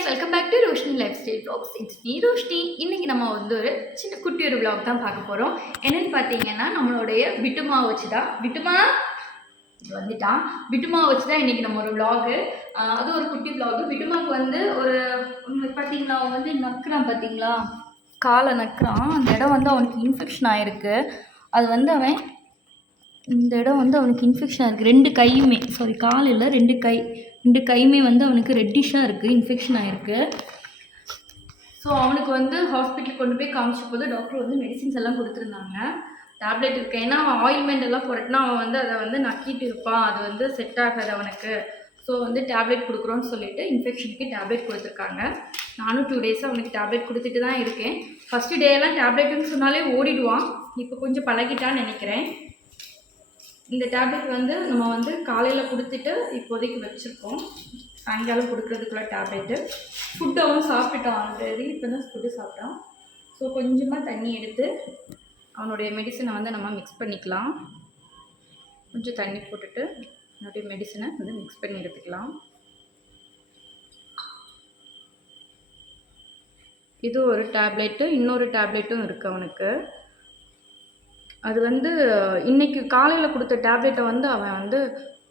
guys, welcome back to Roshni Lifestyle Vlogs. It's me Roshni. இன்னைக்கு நம்ம வந்து ஒரு சின்ன குட்டி ஒரு vlog தான் பார்க்க போறோம். என்னன்னு பாத்தீங்கன்னா நம்மளுடைய பிட்டுமா வச்சுதான் பிட்டுமா வச்சு தான் இன்னைக்கு நம்ம ஒரு vlog. அது ஒரு குட்டி vlog. பிட்டுமாக்கு வந்து ஒரு பாத்தீங்களா அவன் வந்து நக்குறான் பாத்தீங்களா, காலை நக்குறான். அந்த இடம் வந்து அவனுக்கு இன்ஃபெக்ஷன் ஆயிருக்கு. அது வந்து அவன் இந்த இடம் வந்து அவனுக்கு இன்ஃபெக்ஷன் இருக்குது. ரெண்டு கையுமே காலில் ரெண்டு கையுமே வந்து அவனுக்கு ரெட்டிஷாக இருக்குது, இன்ஃபெக்ஷன் ஆகிருக்கு. ஸோ அவனுக்கு வந்து ஹாஸ்பிட்டலுக்கு கொண்டு போய் காமிச்ச போது டாக்டர் வந்து மெடிசின்ஸ் எல்லாம் கொடுத்துருந்தாங்க. டேப்லெட் இருக்குது. ஏன்னா அவன் ஆயில்மெண்ட் எல்லாம் போட்டுனா அவன் வந்து அதை வந்து நக்கிட்டு இருப்பான், அது வந்து செட் ஆகாது அவனுக்கு. ஸோ வந்து டேப்லெட் கொடுக்குறோன்னு சொல்லிட்டு இன்ஃபெக்ஷனுக்கு டேப்லெட் கொடுத்துருக்காங்க. நானும் 2 days அவனுக்கு டேப்லெட் கொடுத்துட்டு தான் இருக்கேன். ஃபஸ்ட்டு டேயெல்லாம் டேப்லெட்டுன்னு சொன்னாலே ஓடிடுவான். இப்போ கொஞ்சம் பழகிட்டான்னு நினைக்கிறேன். இந்த டேப்லெட் வந்து நம்ம வந்து காலையில் கொடுத்துட்டு இப்போதைக்கு வச்சுருக்கோம். சாயங்காலம் கொடுக்குறதுக்குள்ள டேப்லெட்டு. ஃபுட்டவும் சாப்பிட்டுட்டான் ஆல்ரெடி. இப்போ தான் ஃபுட்டு சாப்பிட்டான். ஸோ கொஞ்சமாக தண்ணி எடுத்து அவனுடைய மெடிசனை வந்து நம்ம மிக்ஸ் பண்ணிக்கலாம். கொஞ்சம் தண்ணி போட்டுட்டு என்னுடைய மெடிசனை வந்து மிக்ஸ் பண்ணி எடுத்துக்கலாம். இது ஒரு டேப்லெட்டு, இன்னொரு டேப்லெட்டும் இருக்குது அவனுக்கு. அது வந்து இன்றைக்கி காலையில் கொடுத்த டேப்லெட்டை வந்து அவன் வந்து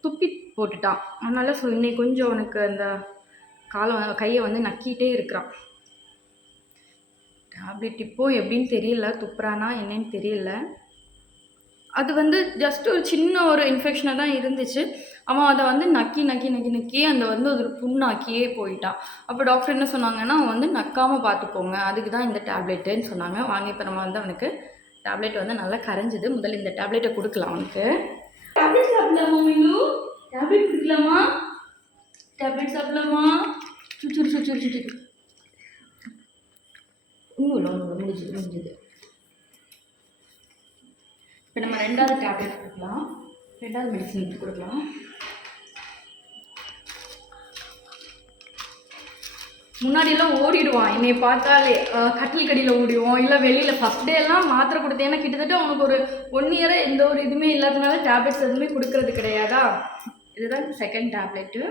துப்பி போட்டுட்டான். அதனால் ஸோ இன்றைக்கி கொஞ்சம் அவனுக்கு அந்த கையை வந்து நக்கிட்டே இருக்கிறான். டேப்லெட் இப்போது எப்படின்னு தெரியல, துப்புறானா என்னன்னு தெரியல. அது வந்து ஜஸ்ட் ஒரு சின்ன ஒரு இன்ஃபெக்ஷனாக தான் இருந்துச்சு. அவன் அதை வந்து நக்கி அந்த வந்து ஒரு புண்ணாக்கியே போயிட்டான். அப்போ டாக்டர் என்ன சொன்னாங்கன்னா, அவன் வந்து நக்காமல் பார்த்துக்கோங்க, அதுக்கு தான் இந்த டேப்லெட்டுன்னு சொன்னாங்க. வாங்கி இப்போ நம்ம வந்து அவனுக்கு டேப்லெட் வந்து நல்லா கரைஞ்சிது. முதல்ல இந்த டேப்லெட்டை கொடுக்கலாம் அவனுக்கு. டேப்லெட் சாப்பிடலாமா மீனு? டேப்லெட் கொடுக்கலாமா? டேப்லெட் சாப்பிடலாமா? சுச்சு ஒன்றும் முடிஞ்சுது. இப்போ நம்ம 2வது டேப்லெட் கொடுக்கலாம். 2வது மெடிசன் கொடுக்கலாம். முன்னாடியெல்லாம் ஓடிடுவான், என்னை பார்த்தாலே கட்டில் கடியில் ஓடிடுவான். இல்லை வெளியில் ஃபஸ்ட் டேலாம் மாத்திரை கொடுத்தேன்னா கிட்டத்தட்ட அவனுக்கு ஒரு 1 year எந்த ஒரு இதுவுமே இல்லாதனால டேப்லெட்ஸ் எதுவுமே கொடுக்கறது கிடையாதா. இதுதான் 2nd டேப்லெட்டு.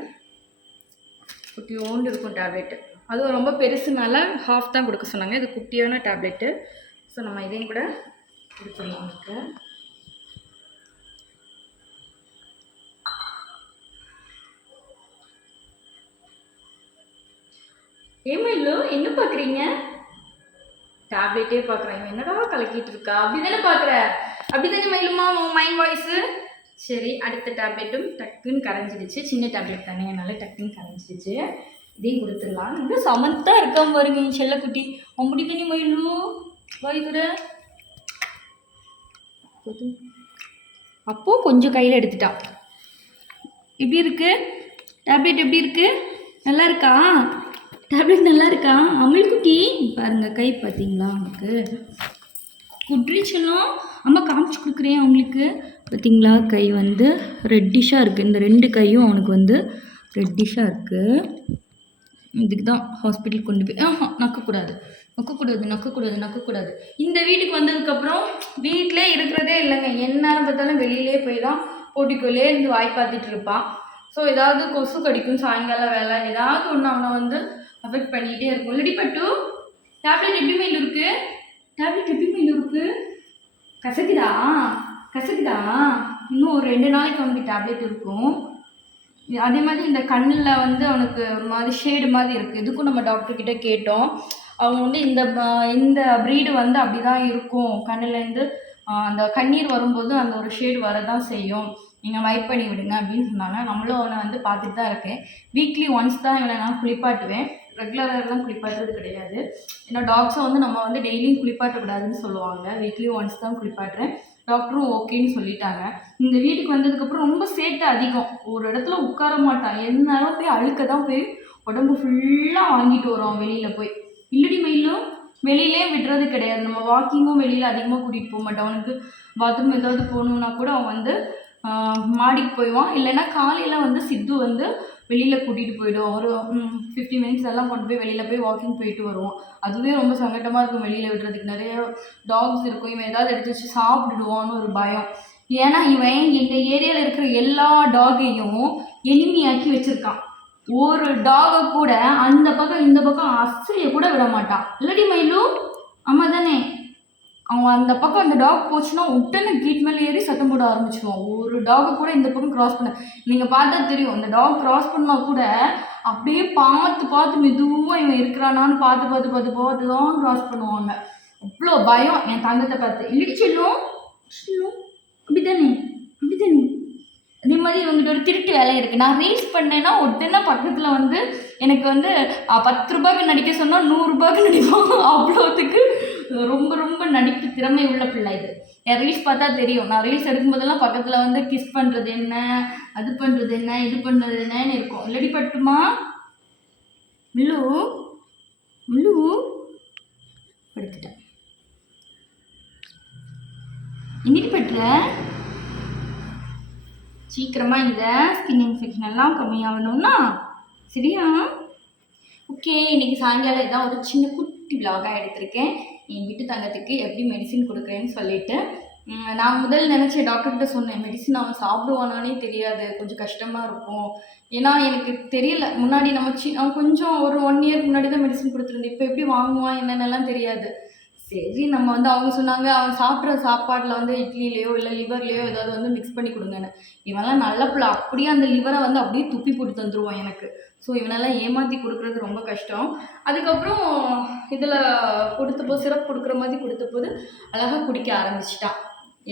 குட்டியோண்டு இருக்கும் டேப்லெட்டு. அதுவும் ரொம்ப பெருசுனால ஹாஃப் தான் கொடுக்க சொன்னாங்க. இது குட்டியான டேப்லெட்டு. ஸோ நம்ம இதையும் கூட கொடுத்துடலாம் அவனுக்கு. ஏமல்லோ என்ன பார்க்குறீங்க? டேப்லெட்டே பார்க்குறாங்க. என்னடா கலக்கிட்டு இருக்கா? அப்படி தானே பார்க்குற? அப்படி தானே மயிலுமா உன் மைண்ட் வாய்ஸு? சரி, அடுத்த டேப்லெட்டும் டக்குன்னு கரைஞ்சிடுச்சு. சின்ன டேப்லெட் தானே, அதனால டக்குன்னு கரைஞ்சிடுச்சு. இதையும் கொடுத்துடலாம். இன்னும் சமத்தாக இருக்காம பாருங்க என் செல்லக்குட்டி. அப்படி தானே மயிலு வாய்க்குற. அப்போது கொஞ்சம் கையில் எடுத்துட்டான். எப்படி இருக்கு டேப்லெட்? எப்படி இருக்கு? நல்லா இருக்கா டேப்லெட்? நல்லா இருக்கா அமில் குட்டி? பாருங்கள் கை பார்த்தீங்களா அவனுக்கு குட்ரிச்செல்லாம் அம்மா காமிச்சு கொடுக்குறேன் அவங்களுக்கு. பார்த்தீங்களா கை வந்து ரெட்டிஷாக இருக்குது. இந்த 2 கையும் அவனுக்கு வந்து ரெட்டிஷாக இருக்குது. இதுக்கு தான் ஹாஸ்பிட்டல் கொண்டு போய் நக்கக்கூடாது. இந்த வீட்டுக்கு வந்ததுக்கப்புறம் வீட்டிலே இருக்கிறதே இல்லைங்க. என்ன பார்த்தாலும் வெளியிலே போய் தான் போட்டிக்குள்ளே இருந்து வாய் பார்த்துட்டு இருப்பான். ஸோ ஏதாவது கொசு கடிக்கும், சாயங்காலம் வேலை ஏதாவது ஒன்று அவனை வந்து அஃபெக்ட் பண்ணிகிட்டே இருக்கும். இல்லடி பட்டு டேப்லெட் எப்படி மேல் இருக்குது? கசக்குதா? இன்னும் ஒரு 2 நாளைக்கு அவனுக்கு டேப்லெட் இருக்கும். அதே மாதிரி இந்த கண்ணில் வந்து அவனுக்கு ஒரு மாதிரி ஷேடு மாதிரி இருக்குது. இதுக்கும் நம்ம டாக்டர்கிட்ட கேட்டோம். அவங்க வந்து இந்த ப்ரீடு வந்து அப்படி தான் இருக்கும். கண்ணுலேருந்து அந்த கண்ணீர் வரும்போது அந்த ஒரு ஷேடு வரதான் செய்யும், நீங்கள் வைப் பண்ணி விடுங்க அப்படின்னு சொன்னாங்க. நம்மளும் அவனை வந்து பார்த்துட்டு தான் இருக்கேன். வீக்லி ஒன்ஸ் தான் இவனை நான் குளிப்பாட்டுவேன். ரெகுலராகலாம் குளிப்பாட்டுறது கிடையாது. ஏன்னா டாக்ஸை வந்து நம்ம வந்து டெய்லியும் குளிப்பாட்டக்கூடாதுன்னு சொல்லுவாங்க. வீக்லி ஒன்ஸ் தான் குளிப்பாட்டுறேன். டாக்டரும் ஓகேன்னு சொல்லிட்டாங்க. இந்த வீட்டுக்கு வந்ததுக்கப்புறம் ரொம்ப சேட்டை அதிகம். ஒரு இடத்துல உட்கார மாட்டான். எந்நேரம் போய் அழுக்க தான் போய் உடம்பு ஃபுல்லாக வாங்கிட்டு வரோம் வெளியில் போய். இல்லடி மயிலும் வெளியிலே விடுறது கிடையாது. நம்ம வாக்கிங்கும் வெளியில் அதிகமாக கூட்டிகிட்டு போக மாட்டோம். அவனுக்கு பாத்ரூம் ஏதாவது போகணுன்னா கூட அவன் வந்து மாடிக்கு போயிடுவான். இல்லைன்னா காலையில் வந்து சித்து வந்து வெளியில் கூட்டிகிட்டு போய்டும். ஒரு 50 minutes எல்லாம் கொண்டு போய் வெளியில் போய் வாக்கிங் போயிட்டு வருவோம். அதுவே ரொம்ப சங்கட்டமாக இருக்கும் வெளியில் விடுறதுக்கு. நிறைய டாக்ஸ் இருக்கும். இவன் ஏதாவது எடுத்து வச்சு சாப்பிடுவான்னு ஒரு பயம். ஏன்னா இவன் எங்கள் ஏரியாவில் இருக்கிற எல்லா டாகையும் எளிமையாக்கி வச்சுருக்கான். ஒரு டாகை கூட அந்த பக்கம் இந்த பக்கம் அசைய கூட விட மாட்டான். இல்லடி மயிலு? ஆமாம் தானே? அவன் அந்த பக்கம் அந்த டாக் போச்சுன்னா உடனே கேட் மேலே ஏறி சத்தம் போட ஆரம்பிச்சிடுவான். ஒரு டாகை கூட இந்த பக்கம் கிராஸ் பண்ண நீங்கள் பார்த்தா தெரியும். அந்த டாக் கிராஸ் பண்ணால் கூட அப்படியே பார்த்து பார்த்து மெதுவாக இவன் இருக்கிறானான்னு பார்த்து பார்த்து பார்த்து பார்த்து தான் கிராஸ் பண்ணுவாங்க. அவ்வளோ பயம் என் தங்கத்தை பார்த்து. இல்லடி செல்லும் அப்படி தானே அப்படி தானே. அதே மாதிரி இவங்ககிட்ட ஒரு திருட்டு வேலை இருக்குது. நான் ரீல்ஸ் பண்ணேன்னா உடனே பக்கத்தில் வந்து எனக்கு வந்து 10 ரூபாய்க்கு நடிக்க சொன்னால் 100 ரூபாய்க்கு நடிப்பாங்க. அவ்வளோத்துக்கு ரொம்ப ரொம்ப நடிப்பு திறமை உள்ள பிள்ளை இது. என் ரீல்ஸ் பார்த்தா தெரியும். நான் ரீல்ஸ் எடுக்கும்போதெல்லாம் பக்கத்தில் வந்து கிஸ் பண்ணுறது என்ன, அது பண்ணுறது என்ன, இது பண்ணுறது என்னன்னு இருக்கும். இல்லடி பட்டுமா? Mill mill படுத்துட்டேன். எங்கிட்டு பட்டுற? சீக்கிரமாக இந்த ஸ்கின் இன்ஃபெக்ஷன் எல்லாம் கம்மியாகணும்னா சரியா? ஓகே, இன்றைக்கி சாயங்காலம் இதான் ஒரு சின்ன குட்டி விலாகாக எடுத்திருக்கேன். என் வீட்டு தங்கத்துக்கு எப்படி மெடிசின் கொடுக்குறேன்னு சொல்லிட்டு. நான் முதல் நினச்சேன், டாக்டர்கிட்ட சொன்னேன், மெடிசின் அவன் சாப்பிடுவானானே தெரியாது, கொஞ்சம் கஷ்டமாக இருக்கும். ஏன்னா எனக்கு தெரியல, முன்னாடி அவன் கொஞ்சம் ஒரு 1 இயர்க்கு முன்னாடி தான் மெடிசின் கொடுத்துருந்தேன். இப்போ எப்படி வாங்குவான் என்னென்னலாம் தெரியாது. சரி, நம்ம வந்து அவங்க சொன்னாங்க அவன் சாப்பிட்ற சாப்பாட்டில் வந்து இட்லிலேயோ இல்லை லிவர்லேயோ ஏதாவது வந்து மிக்ஸ் பண்ணி கொடுங்கன்னு. இவனெல்லாம் நல்ல பிள்ளை, அப்படியே அந்த லிவரை வந்து அப்படியே துப்பி போட்டு தந்துடுவான் எனக்கு. ஸோ இவனெல்லாம் ஏமாற்றி கொடுக்குறது ரொம்ப கஷ்டம். அதுக்கப்புறம் இதில் கொடுத்தப்போ சிரப் கொடுக்குற மாதிரி கொடுத்தபோது அழகாக குடிக்க ஆரம்பிச்சிட்டான்.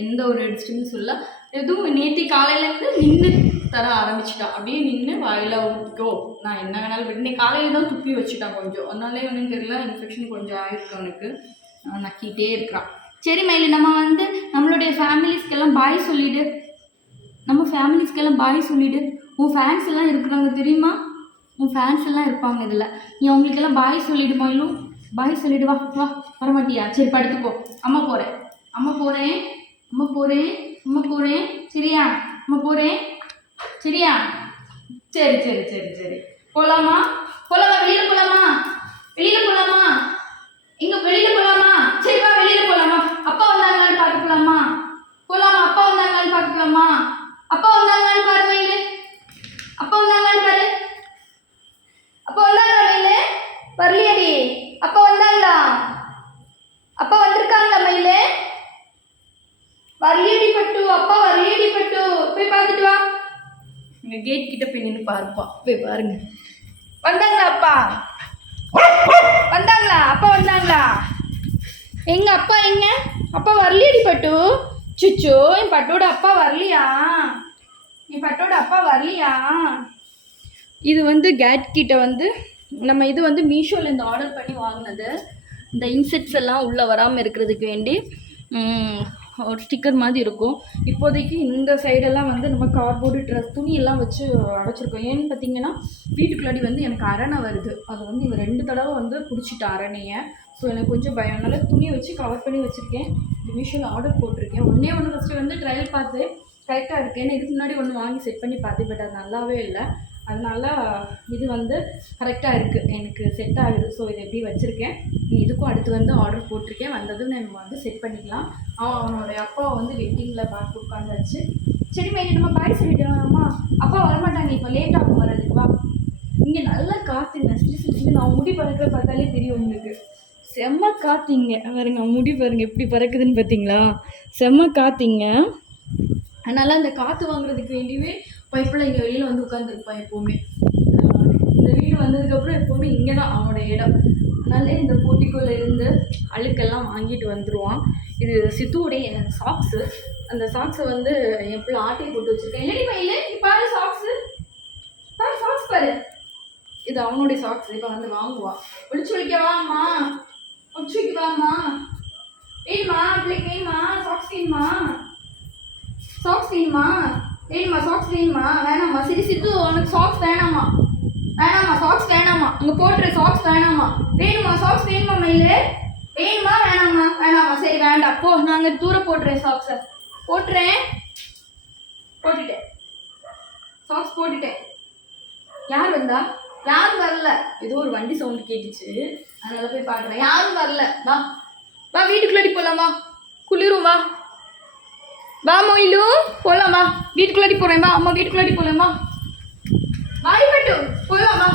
எந்த ஒரு டிஸ்டர்பன்ஸ் இல்லை. எதுவும் நேற்று காலையிலேருந்து நின்று தர ஆரம்பிச்சிட்டான். அப்படியே நின்று வாயில் ஊற்றிக்கோ, நான் என்ன வேணாலும் விட்டு. காலையில் தான் துப்பி வச்சுட்டான் கொஞ்சம், அதனாலே ஒன்றும் தெரியல, இன்ஃபெக்ஷன் கொஞ்சம் ஆகிருக்கு அவனுக்கு. நக்கிட்டே இருக்கிறான். சரி மயிலு, நம்ம வந்து நம்மளுடைய ஃபேமிலிஸ்க்கெல்லாம் பாய் சொல்லிவிடு. நம்ம ஃபேமிலிஸ்க்கெல்லாம் பாய் சொல்லிவிடு. உன் ஃபேன்ஸ் எல்லாம் இருக்கிறாங்க தெரியுமா? உன் ஃபேன்ஸ் எல்லாம் இருப்பாங்க இதில். நீ அவங்களுக்கெல்லாம் பாய் சொல்லிவிடு மயிலும். பாய் சொல்லிவிடு. வா வா, வரமாட்டியா? சரி படுத்துப்போ. அம்மா போகிறேன் அம்மா போகிறேன் அம்மா போகிறேன் அம்மா போகிறேன் சரியா? அம்மா போகிறேன் சரியா? சரி சரி சரி சரி. போகலாமா? போகலாமா? வெளியில் போகலாமா? வெளியில் போகலாமா? இங்கே வெளியில் போகலாமா? சரிப்பா, வெளியில் போகலாமா? அப்பா வந்தாங்களான்னு பார்க்க போகலாமா? போகலாமா? அப்பா வந்தாங்களான்னு பார்க்க போகலாமா? அப்பா வந்தாங்களான்னு பாரு மயிலு. அப்பா வந்தாங்களான்னு பாரு. அப்பா வந்தாங்களா மயிலு? வரலையடி. அப்பா வந்தாங்களா? அப்பா வந்திருக்காங்களா மயிலு? வரலையடி பட்டு. அப்பா வரலையடி பட்டு. போய் பார்த்துட்டு வா. இங்கே கேட் கிட்ட போய் நின்று பாருப்பா. போய் பாருங்க. வந்தாங்களா அப்பா? வந்தாங்களா? அப்பா வந்தாங்களா? எங்க அப்பா எங்க? அப்பா வரலையடி பட்டு. சுச்சோ, என் பட்டோட அப்பா வரலையா? என் பட்டோட அப்பா வரலையா? இது வந்து கேட் கிட்ட வந்து நம்ம இது வந்து மீஷோலேருந்து ஆர்டர் பண்ணி வாங்கினது. இந்த இன்செக்ட்ஸ் எல்லாம் உள்ளே வராமல் இருக்கிறதுக்கு வேண்டி ஒரு ஸ்டிக்கர் மாதிரி இருக்கும். இப்போதைக்கு இந்த சைடெல்லாம் வந்து நம்ம கார்ட்போர்டு ட்ரெஸ் துணியெல்லாம் வச்சு அடைச்சிருக்கோம். ஏன்னு பார்த்தீங்கன்னா வீட்டுக்குள்ளாடி வந்து எனக்கு அரணை வருது. அது வந்து இவன் 2 தடவை வந்து பிடிச்சிட்டா அரணையை. ஸோ எனக்கு கொஞ்சம் பயம், அதனால் துணி வச்சு கவர் பண்ணி வச்சுருக்கேன். இந்த மீஷோவில் ஆர்டர் போட்டிருக்கேன். ஒன்று ஃபஸ்ட்டு வந்து ட்ரையல் பார்த்து கரெக்டாக இருக்கேன்னு இதுக்கு முன்னாடி ஒன்று வாங்கி செட் பண்ணி பார்த்தேன். பட் அது நல்லாவே இல்லை. அதனால இது வந்து கரெக்டாக இருக்குது, எனக்கு செட் ஆகுது. ஸோ இதை எப்படி வச்சுருக்கேன். இதுக்கும் அடுத்து வந்து ஆர்டர் போட்டிருக்கேன். வந்ததும் நம்ம வந்து செட் பண்ணிக்கலாம். அவனோடைய அப்பாவை வந்து வெயிட்டிங்கில் பார்த்து உட்காந்தாச்சு. சரி மேலே நம்ம பாய் சொல்லிட்டோம்மா. அப்பா வரமாட்டாங்க, இப்போ லேட் ஆகும் வர்றதுக்கு. வா, இங்கே நல்லா காற்றுங்க. நான் முடி பறக்கிற பார்த்தாலே தெரியும் உங்களுக்கு. செம்ம காத்திங்க பாருங்க, முடி பாருங்க எப்படி பறக்குதுன்னு பார்த்தீங்களா? செம்ம காத்திங்க. அதனால் அந்த காற்று வாங்குறதுக்கு வேண்டியவே பைப்பில் இங்கே வெளியில் வந்து உட்காந்துருப்பான் எப்போவுமே. இந்த வீடு வந்ததுக்கப்புறம் எப்போவுமே இங்கே தான் அவனோட இடம். அதனால இந்த போட்டிக்குள்ளே இருந்து அழுக்கெல்லாம் வாங்கிட்டு வந்துடுவான். இது சித்துவோடைய சாக்ஸு. அந்த சாக்ஸை வந்து என் பிள்ளை ஆட்டையை போட்டு வச்சுருக்கேன். இல்லடி மயிலு, நீ பாரு சாக்ஸு, பாரு சாக்ஸ் பாரு. இது அவனுடைய சாக்ஸ். இப்போ வந்து வாங்குவான். ஒழிச்சு வைக்கவாம்மா, ஒழிச்சு வைக்கவாம்மா. வேணுமா பிள்ளைக்கு? வேணுமா சாக்ஸ்? வேணுமா சாக்ஸ்? வேணுமா? வேணுமா சாக்ஸ்? வேணுமா? வேணாம்மா. சரி சித்து, உனக்கு சாக்ஸ் வேணாமா? வேணாம்மா சாக்ஸ் வேணாமா. அங்கே போட்டுற சாக்ஸ் வேணாமா? வேணுமா சாக்ஸ்? வேணுமா மயிலு? வேணுமா வேணாமா? வேணாமா. சரி வேண்டாம் போ, நாங்கள் தூர போட்டுறேன் சாக்ஸை. போட்டுறேன், போட்டுட்டேன் சாக்ஸ் போட்டுட்டேன். யார் வந்தா? யாரும் வரல. ஏதோ ஒரு வண்டி சவுண்டு கேட்டுச்சு, அதனால போய் பார்க்குறேன். யாரும் வரல. வா வா, வீட்டுக்குள்ளாடி போகலாமா? குளிரும். வா வா மொயிலு, போகலாமா? வீட்டுக்குள்ளாடி போகிறேன். வா அம்மா, வீட்டுக்குள்ளாடி போகலாமா? வாடி பட்டு போகலாமா?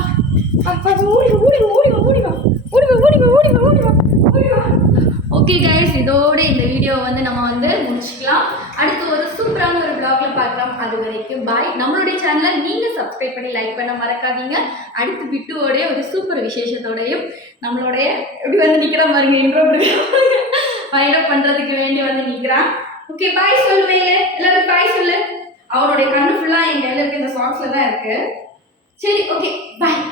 ஓகே கைஸ், இதோட இந்த வீடியோ வந்து நம்ம வந்து முடிச்சுக்கலாம். அடுத்து ஒரு சூப்பரான ஒரு vlogல பார்க்கலாம். அது வரைக்கும் பாய். நம்மளுடைய சேனலை நீங்கள் சப்ஸ்கிரைப் பண்ணி லைக் பண்ண மறக்காதீங்க. அடுத்து பிட்டுவோடைய ஒரு சூப்பர் விசேஷத்தோடையும் நம்மளுடைய எப்படி வந்து நிற்கிற பாருங்க, இன்ட்ரோ வைடப் பண்ணுறதுக்கு வேண்டி வந்து நிற்கிறான். ஓகே பாய் சொல்லு, எல்லாரும் பாய் சொல்லு. அவனுடைய கண்ணு ஃபுல்லாக என் கையில் இருக்க இந்த சாக்ஸில் தான் இருக்குது. சரி, ஓகே பாய்.